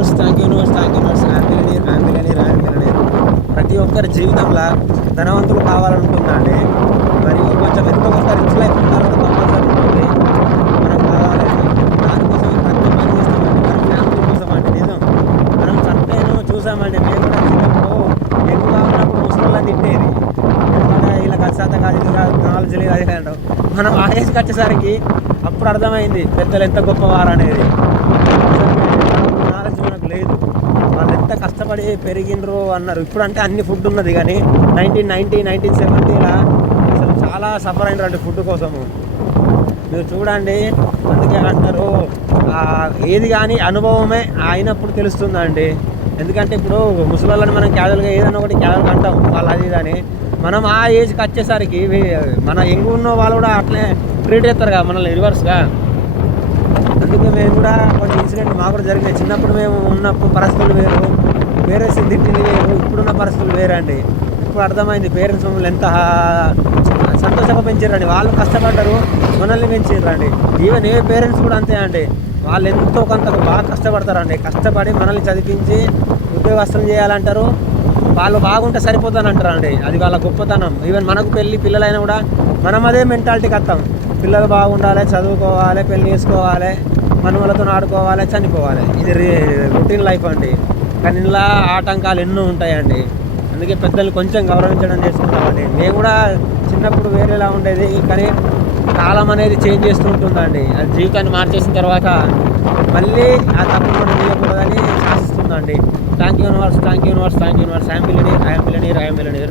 Universe, thank you universe, thank you universe. I'm ప్రతి ఒక్కరి జీవితంలో ధనవంతులు కావాలనుకుందండి. మరియు కొంచెం ఎంతో కొంత రిచ్ లైఫ్ ఉండాలని కంపల్సరీ ఉంటుంది. మనం కావాలి దానికోసం ప్రతి పని చేస్తామండి. మన ఫ్యామిలీ కోసం అండి. నిజం మనం సర్టైన్ చూసామండి. మేము కూడా చిన్నప్పుడు ఎక్కువగా ఉన్నప్పుడు ముసలిలా తిట్టేది. ఎందుకంటే ఇలా కచ్చాత కాదు, ఇది కాదు, నాలెడ్జ్ లేదు, అది అంటాం. మనం ఆ ఏజ్కి వచ్చేసరికి అప్పుడు అర్థమైంది పెద్దలు ఎంత గొప్పవారు అనేది. నాలెడ్జ్ మనకు లేదు. వాళ్ళు ఎంత కష్టపడి పెరిగినరు అన్నారు. ఇప్పుడు అంటే అన్ని ఫుడ్ ఉన్నది, కానీ 1970లా అసలు చాలా సఫర్ అయినారండి ఫుడ్ కోసము. మీరు చూడండి, అందుకే అంటారు ఏది కానీ అనుభవమే అయినప్పుడు తెలుస్తుందండి. ఎందుకంటే ఇప్పుడు ముసలిళ్ళని మనం క్యాజువల్గా ఏదైనా ఒకటి క్యాజువల్గా అంటాం వాళ్ళు అది అని. మనం ఆ ఏజ్కి వచ్చేసరికి మన ఎంగు ఉన్న వాళ్ళు కూడా అట్లే ట్రీట్ చేస్తారు కదా మనల్ని రివర్స్గా. అందుకే మేము కూడా కొన్ని ఇన్సిడెంట్ మాకు కూడా జరిగినాయి. చిన్నప్పుడు మేము ఉన్నప్పుడు పరిస్థితులు వేరు, వేరే తిండిలు వేరు, ఇప్పుడున్న పరిస్థితులు వేరే అండి. ఇప్పుడు అర్థమైంది పేరెంట్స్ మమ్మల్ని ఎంత సంతోషంగా పెంచారండి. వాళ్ళు కష్టపడ్డారు, మనల్ని పెంచారండి. ఈవెన్ ఏ పేరెంట్స్ కూడా అంతే అండి. వాళ్ళు ఎంతో కొంత బాగా కష్టపడతారండి. కష్టపడి మనల్ని చదివించి ఉద్యోగస్తులు చేయాలంటారు. వాళ్ళు బాగుంటే సరిపోతానంటారు అండి. అది వాళ్ళ గొప్పతనం. ఈవెన్ మనకు పిల్లలైనా కూడా మనం అదే మెంటాలిటీకి వస్తాం. పిల్లలు బాగుండాలి, చదువుకోవాలి, పెళ్లి చేసుకోవాలి, మనవలతో ఆడుకోవాలి, చనిపోవాలి. ఇది రొటీన్ లైఫ్ అండి. కానీ ఇలా ఆటంకాలు ఎన్నో ఉంటాయండి. అందుకే పెద్దలు కొంచెం గౌరవించడం చేసుకుంటామండి. మేము కూడా చిన్నప్పుడు వేరేలా ఉండేది, కానీ కాలం అనేది చేంజ్ చేస్తూ ఉంటుందండి. అది జీవితాన్ని మార్చేసిన తర్వాత మళ్ళీ ఆ తప్పు మనం చేయకూడదని శాసిస్తుందండి. Thank you universe, thank you universe, thank you universe. I'm billionaire.